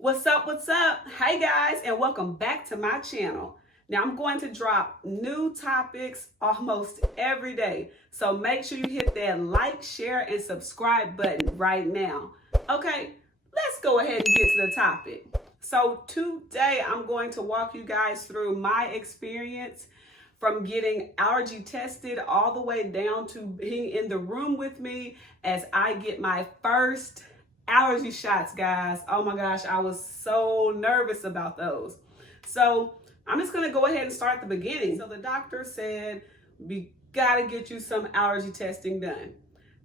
What's up? What's up? Hey guys, and welcome back to my channel. Now I'm going to drop new topics almost every day. So make sure you hit that like, share, and subscribe button right now. Okay, let's go ahead and get to the topic. So today I'm going to walk you guys through my experience from getting allergy tested all the way down to being in the room with me as I get my first allergy shots, guys. Oh my gosh, I was so nervous about those. So I'm just gonna go ahead and start at the beginning. So the doctor said, we gotta get you some allergy testing done.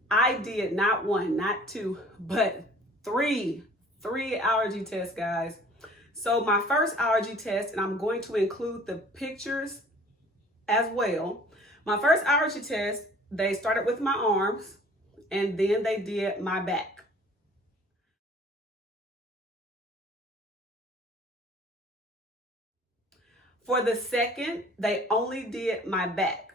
I did not one, not two, but three allergy tests, guys. So my first allergy test, and I'm going to include the pictures as well. My first allergy test, they started with my arms and then they did my back. For the second, they only did my back.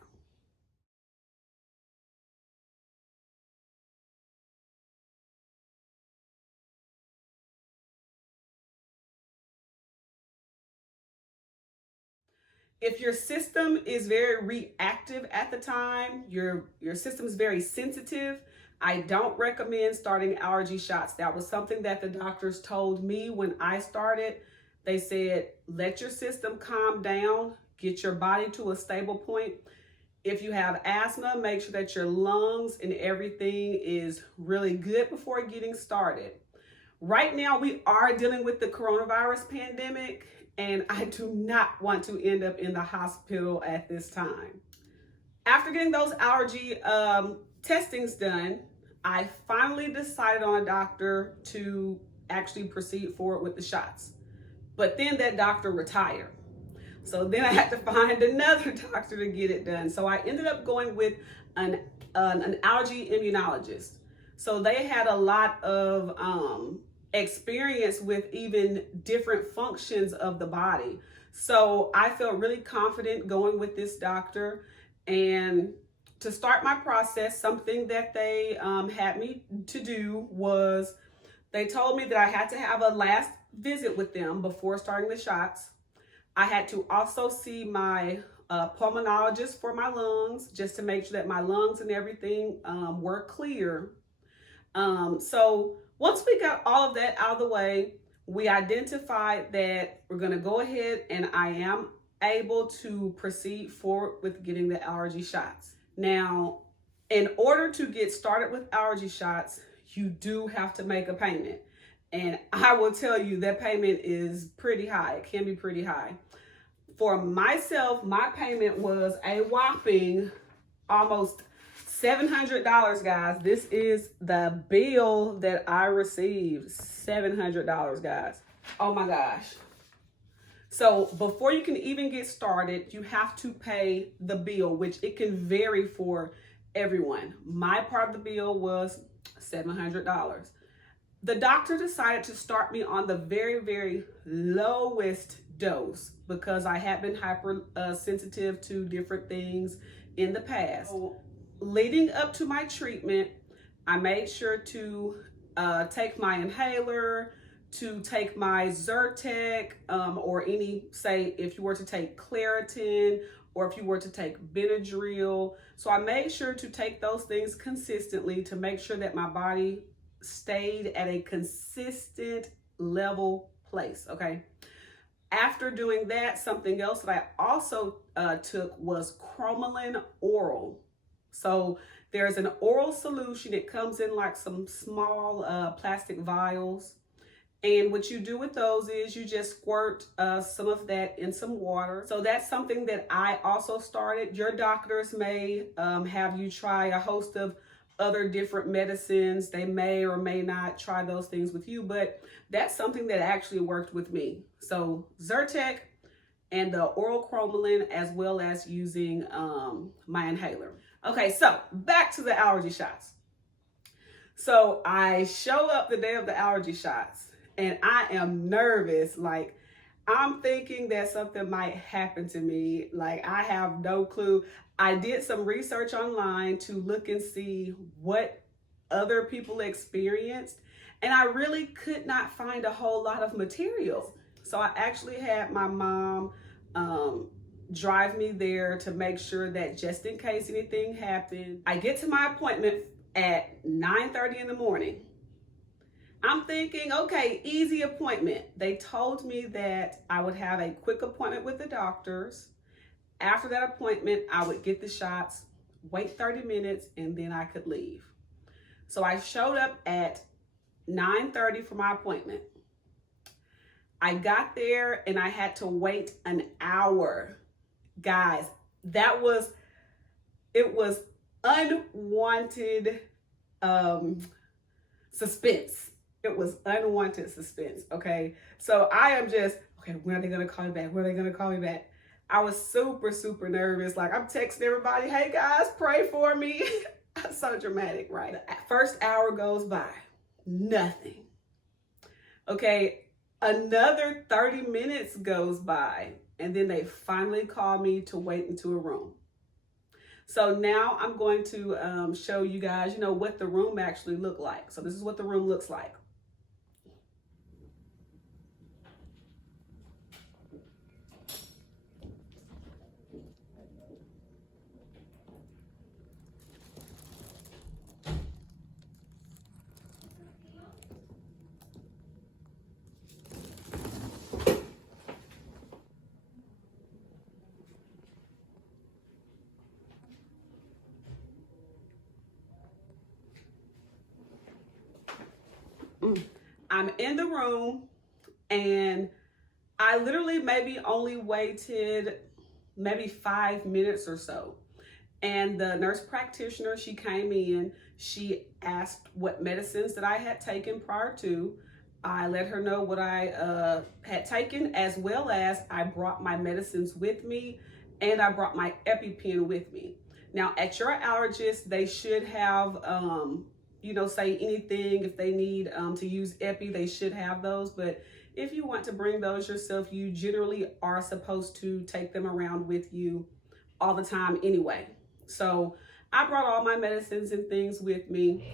If your system is very reactive at the time, your system is very sensitive, I don't recommend starting allergy shots. That was something that the doctors told me when I started. They said, let your system calm down, get your body to a stable point. If you have asthma, make sure that your lungs and everything is really good before getting started. Right now, we are dealing with the coronavirus pandemic, and I do not want to end up in the hospital at this time. After getting those allergy testings done, I finally decided on a doctor to actually proceed forward with the shots. But then that doctor retired. So then I had to find another doctor to get it done. So I ended up going with an allergy immunologist. So they had a lot of experience with even different functions of the body. So I felt really confident going with this doctor. And to start my process, something that they had me to do was they told me that I had to have a last visit with them before starting the shots. I had to also see my pulmonologist for my lungs, just to make sure that my lungs and everything were clear. So once we got all of that out of the way, we identified that we're going to go ahead and I am able to proceed forward with getting the allergy shots. Now, in order to get started with allergy shots, you do have to make a payment. And I will tell you that payment is pretty high. It can be pretty high. For myself, my payment was a whopping almost $700, guys. This is the bill that I received, $700, guys. Oh my gosh. So before you can even get started, you have to pay the bill, which it can vary for everyone. My part of the bill was $700. The doctor decided to start me on the very, very lowest dose because I had been hypersensitive to different things in the past. So, leading up to my treatment, I made sure to take my inhaler, to take my Zyrtec, or any, say, if you were to take Claritin, or if you were to take Benadryl. So I made sure to take those things consistently to make sure that my body stayed at a consistent level place, okay? After doing that, something else that I also took was cromolyn oral. So there's an oral solution. It comes in like some small plastic vials. And what you do with those is you just squirt some of that in some water. So that's something that I also started. Your doctors may have you try a host of other different medicines. They may or may not try those things with you, but that's something that actually worked with me. So Zyrtec and the oral cromolyn, as well as using my inhaler. Okay, so back to the allergy shots. So I show up the day of the allergy shots and I am nervous. Like, I'm thinking that something might happen to me. Like, I have no clue. I did some research online to look and see what other people experienced. And I really could not find a whole lot of material. So I actually had my mom drive me there to make sure that just in case anything happened. I get to my appointment at 9:30 in the morning. I'm thinking, okay, easy appointment. They told me that I would have a quick appointment with the doctors. After that appointment, I would get the shots, wait 30 minutes, and then I could leave. So I showed up at 9:30 for my appointment. I got there and I had to wait an hour. Guys, it was unwanted suspense. It was unwanted suspense, okay? So I am just, okay, when are they gonna call me back? When are they gonna call me back? I was super, super nervous. Like, I'm texting everybody, hey guys, pray for me. So dramatic, right? The first hour goes by, nothing. Okay, another 30 minutes goes by, and then they finally call me to wait into a room. So now I'm going to show you guys, what the room actually looked like. So this is what the room looks like. I'm in the room, and I literally maybe only waited maybe 5 minutes or so. And the nurse practitioner, she came in, she asked what medicines that I had taken prior to. I let her know what I had taken, as well as I brought my medicines with me, and I brought my EpiPen with me. Now, at your allergist, they should have, say anything. If they need to use Epi, they should have those. But if you want to bring those yourself, you generally are supposed to take them around with you all the time anyway. So I brought all my medicines and things with me.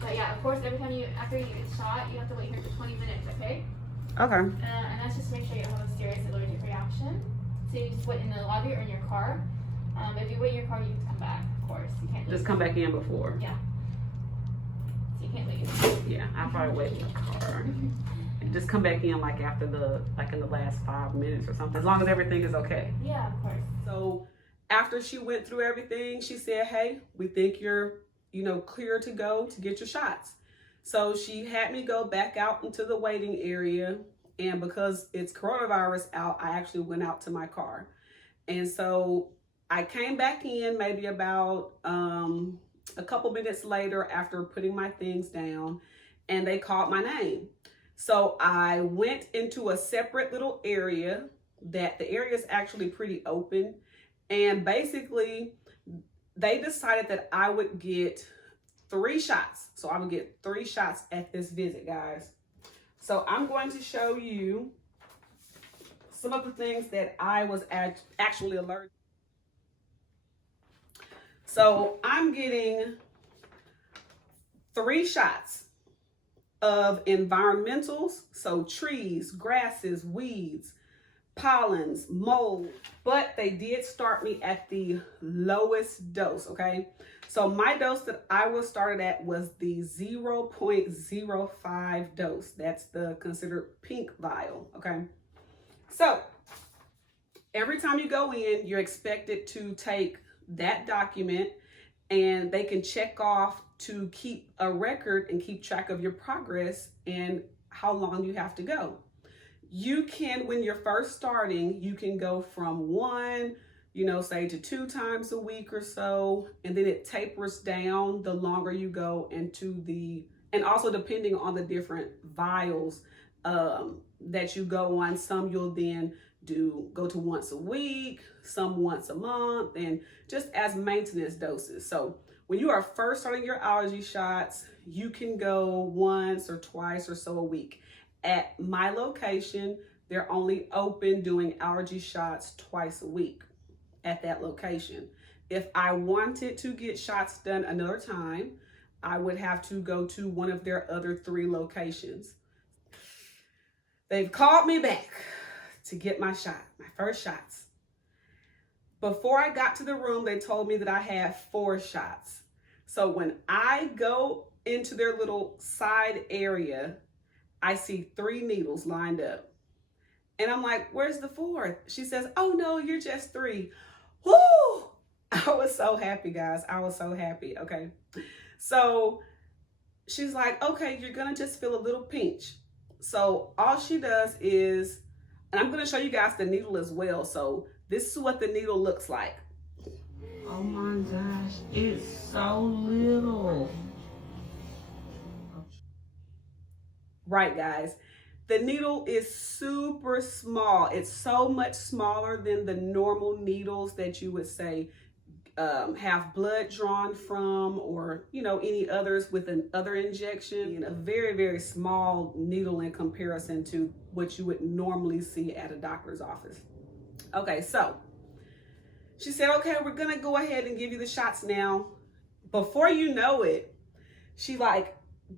But yeah, of course, after you get shot, you have to wait here for 20 minutes, okay? Okay. And that's just to make sure you don't have a serious allergic reaction. So you just wait in the lobby or in your car. If you wait in your car, you can come back, of course. You can't leave. Just come back in before. Yeah. So you can't leave. Yeah, I'll probably wait in the car. Just come back in after in the last 5 minutes or something, as long as everything is okay. Yeah, of course. So after she went through everything, she said, hey, we think you're, clear to go to get your shots. So she had me go back out into the waiting area. And because it's coronavirus out, I actually went out to my car. And so I came back in maybe about a couple minutes later after putting my things down, and they called my name. So I went into a separate little area the area is actually pretty open. And basically, they decided that I would get 3 shots. So I would get 3 shots at this visit, guys. So I'm going to show you some of the things that I was actually allergic to. So I'm getting 3 shots of environmentals, so trees, grasses, weeds, pollens, mold, but they did start me at the lowest dose, okay? So my dose that I was started at was the 0.05 dose. That's the considered pink vial, okay? So every time you go in, you're expected to take that document, and they can check off to keep a record and keep track of your progress and how long you have to go. You can, when you're first starting, you can go from 1, say to 2 times a week or so, and then it tapers down the longer you go into and also depending on the different vials that you go on. Some you'll then go to once a week, some once a month, and just as maintenance doses. So when you are first starting your allergy shots, you can go once or twice or so a week. At my location, they're only open doing allergy shots twice a week at that location. If I wanted to get shots done another time, I would have to go to one of their other 3 locations. They've called me back to get my shot, my first shots. Before I got to the room, they told me that I had 4 shots. So when I go into their little side area, I see 3 needles lined up. And I'm like, where's the 4th? She says, oh no, you're just 3. Woo! I was so happy, guys. I was so happy. Okay. So she's like, okay, you're going to just feel a little pinch. So all she does is, and I'm going to show you guys the needle as well. So this is what the needle looks like. Oh my gosh, it's so little. Right, guys. The needle is super small. It's so much smaller than the normal needles that you would say have blood drawn from, or any others with an other injection. And a very, very small needle in comparison to what you would normally see at a doctor's office. Okay, so she said, okay, we're gonna go ahead and give you the shots now. Before you know it, she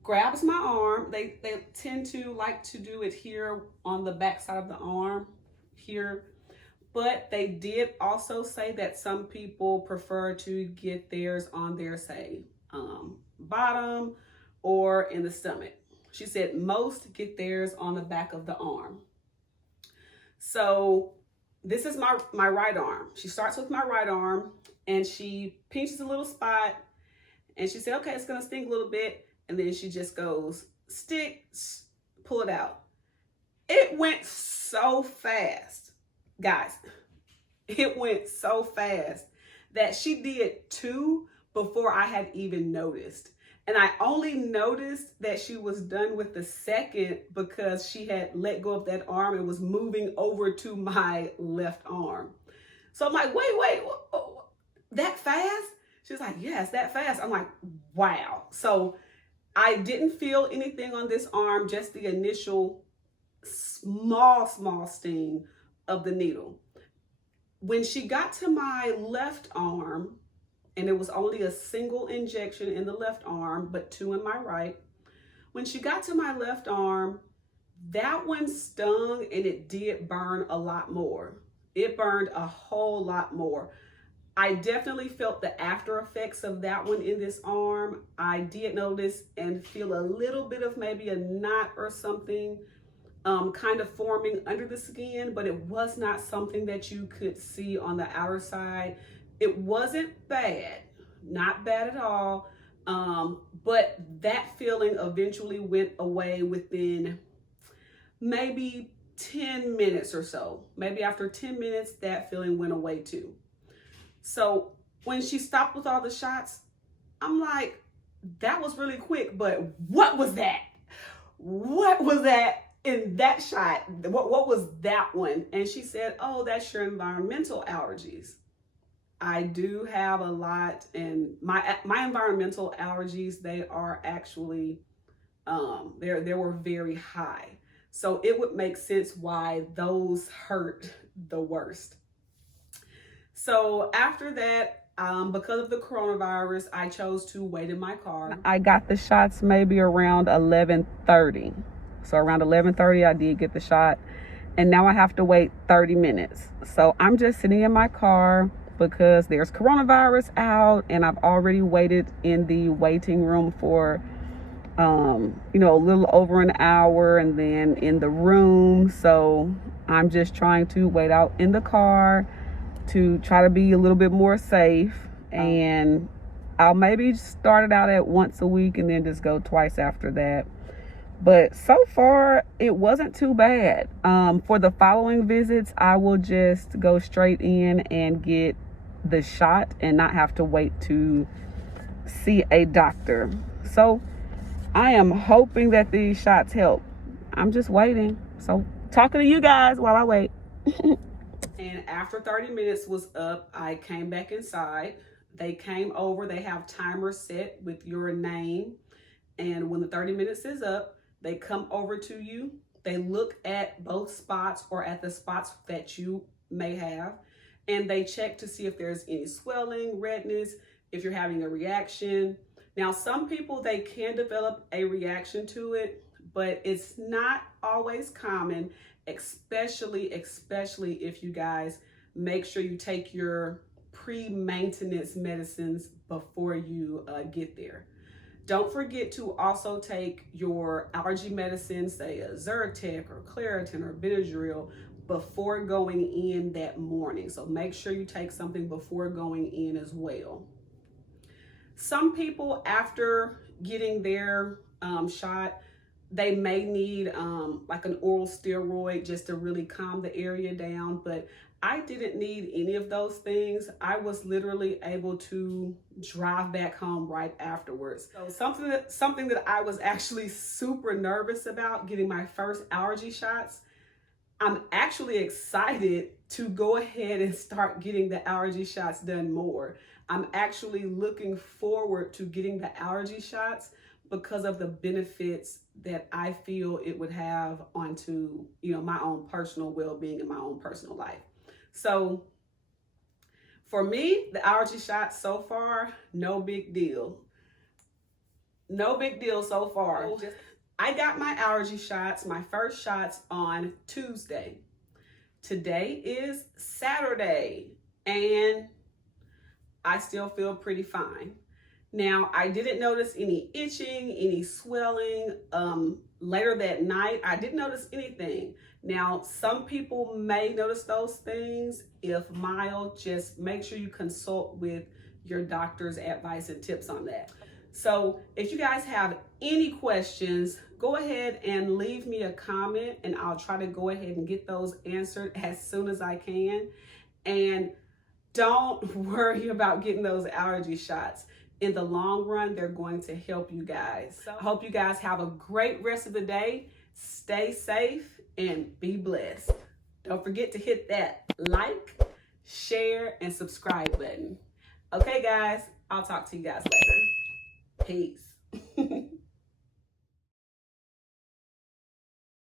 grabs my arm. They tend to like to do it here on the back side of the arm here. But they did also say that some people prefer to get theirs on their, say, bottom or in the stomach. She said most get theirs on the back of the arm. So this is my right arm. She starts with my right arm and she pinches a little spot and she said, okay, it's gonna sting a little bit. And then she just goes, stick, pull it out. It went so fast, guys. It went so fast that she did 2 before I had even noticed. And I only noticed that she was done with the second because she had let go of that arm and was moving over to my left arm. So I'm like, wait, that fast? She's like, yes, that fast. I'm like, wow. So I didn't feel anything on this arm, just the initial small sting of the needle. When she got to my left arm, and it was only a single injection in the left arm, but 2 in my right. When she got to my left arm, that one stung and it did burn a lot more. It burned a whole lot more. I definitely felt the after effects of that one in this arm. I did notice and feel a little bit of maybe a knot or something kind of forming under the skin, but it was not something that you could see on the outer side. It wasn't bad, not bad at all, but that feeling eventually went away within maybe 10 minutes or so. Maybe after 10 minutes, that feeling went away too. So when she stopped with all the shots, I'm like, that was really quick, but what was that? What was that in that shot? What was that one? And she said, oh, that's your environmental allergies. I do have a lot, and my environmental allergies, they are actually, they were very high. So it would make sense why those hurt the worst. So after that, because of the coronavirus, I chose to wait in my car. I got the shots maybe around 11:30. So around 11:30, I did get the shot. And now I have to wait 30 minutes. So I'm just sitting in my car because there's coronavirus out, and I've already waited in the waiting room for, a little over an hour, and then in the room. So I'm just trying to wait out in the car to try to be a little bit more safe. And I'll maybe start it out at once a week and then just go twice after that. But so far, it wasn't too bad. For the following visits, I will just go straight in and get the shot and not have to wait to see a doctor. So I am hoping that these shots help. I'm just waiting. So talking to you guys while I wait. And after 30 minutes was up, I came back inside. They came over. They have timers set with your name. And when the 30 minutes is up, they come over to you. They look at both spots or at the spots that you may have. And they check to see if there's any swelling, redness, if you're having a reaction. Now, some people, they can develop a reaction to it, but it's not always common, especially if you guys make sure you take your pre-maintenance medicines before you get there. Don't forget to also take your allergy medicines, say a Zyrtec or Claritin or Benadryl, before going in that morning. So make sure you take something before going in as well. Some people, after getting their shot, they may need like an oral steroid just to really calm the area down, but I didn't need any of those things. I was literally able to drive back home right afterwards. So something that I was actually super nervous about, getting my first allergy shots. I'm actually excited to go ahead and start getting the allergy shots done more. I'm actually looking forward to getting the allergy shots because of the benefits that I feel it would have onto, my own personal well-being and my own personal life. So for me, the allergy shots so far, no big deal. No big deal so far. I got my allergy shots, my first shots on Tuesday. Today is Saturday, and I still feel pretty fine. Now, I didn't notice any itching, any swelling. Later that night, I didn't notice anything. Now, some people may notice those things. If mild, just make sure you consult with your doctor's advice and tips on that. So if you guys have any questions, go ahead and leave me a comment and I'll try to go ahead and get those answered as soon as I can. And don't worry about getting those allergy shots. In the long run, they're going to help you guys. So I hope you guys have a great rest of the day. Stay safe and be blessed. Don't forget to hit that like, share, and subscribe button. Okay, guys, I'll talk to you guys later. Peace.